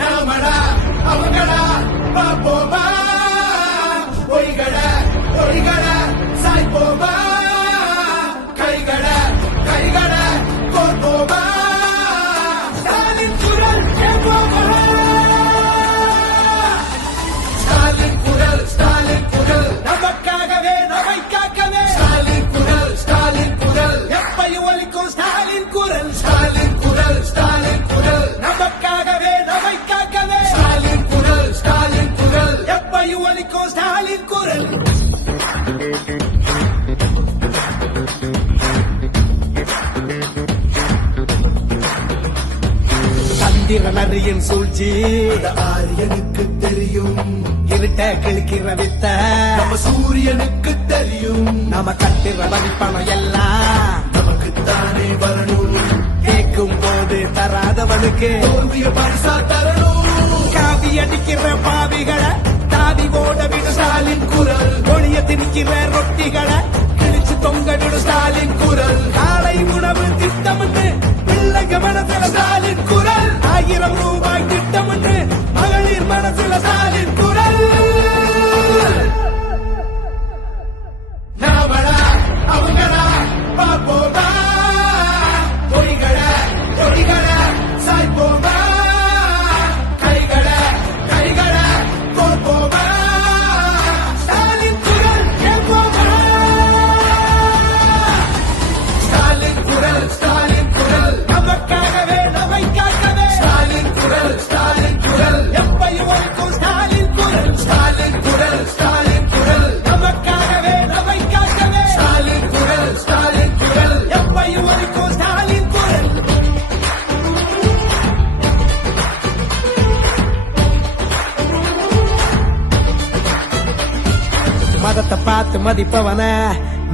நாமடா அவங்கடா பாப்போமா பொய்கட பொய்கட சாய்ப்போமா கைகட கைகட கோர்ப்போமா ஸ்டாலின் குரல் கேட்போமா ஸ்டாலின் குரல் ஸ்டாலின் குரல் நமக்காகவே நம்மை காக்கவே ஸ்டாலின் குரல் எப்பையும் ஒலிக்கும் ஸ்டாலின் குரல் ஸ்டாலின் குரல் நமக்காகவே நம்மை காக்கவே ஸ்டாலின் குரல் எப்பையும் ஒலிக்கும் ஸ்டாலின் குரல் சந்திரனரியின் சூழ்ச்சி ஆரியனுக்கு தெரியும், இருட்ட கிழக்கிற வித்த நம்ம சூரியனுக்கு தெரியும். நம்ம கட்டுற வரிப்பணம் எல்லாம் நமக்குத்தானே வரணும், கேட்கும் போது தராதவனுக்கு தோல்விய பரிசா தரணும். காவி அடிக்கிற பாவிகளை தாவி ஓட விடு ஸ்டாலின் குரல் ஒளிய திணிக்கிற ரொட்டிகளை கிழிச்சு தொங்க விடு ஸ்டாலின் குரல் காலை உணவு திட்டம் பிள்ளைங்க மனசுல ஸ்டாலின் குரல் 1000 ரூபாய் திட்டம் மகளிர் மனசுல ஸ்டாலின் குரல் நாமடா அவங்கடா பாப்போமா பொய்கட பொய்கட சாய்ப்போமா கைகட கைகட கோர்ப்போமா ஸ்டாலின் குரல் கேட்போமா ஸ்டாலின் குரல் நமக்காகவே நம்மை காக்கவே ஸ்டாலின் குரல் எப்பையும் ஒலிக்கும் ஸ்டாலின் குரல் நமக்காகவே நம்மை காக்கவே ஸ்டாலின் குரல் எப்பையும் ஒலிக்கும் ஸ்டாலின் குரல் மதத்தை பார்த்து மதிப்பவன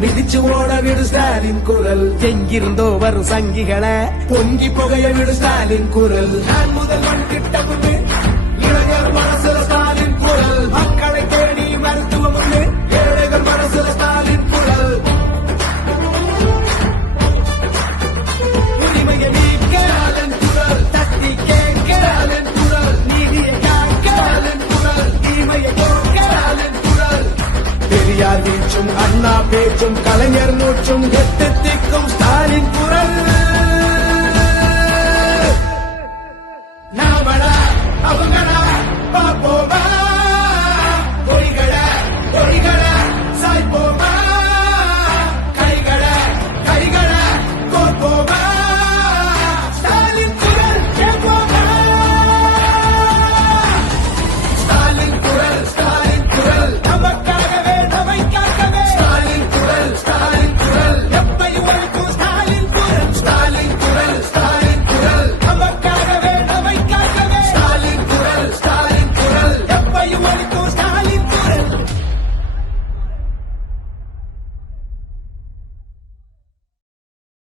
மிதிச்சு ஓட விடு ஸ்டாலின் குரல் எங்கிருந்தோ வரும் சங்கிகளை பொங்கி புகைய விடு ஸ்டாலின் குரல் நான் முதல்வன் திட்டம் இளைஞர் மனசுல ஸ்டாலின் குரல் மக்களை தேடி மருத்துவம் ஏழைகள் மனசுல ஸ்டாலின் குரல் உரிமையை நீக்க ஸ்டாலின் குரல் தட்டி கேட்க ஸ்டாலின் குரல் நீதியை காக்க ஸ்டாலின் குரல் தீமையை போக்க ஸ்டாலின் குரல் பெரியார் வீச்சும் அண்ணா பேச்சும் கலைஞர் மூச்சும் எட்டு திக்கும் ஸ்டாலின் குரல்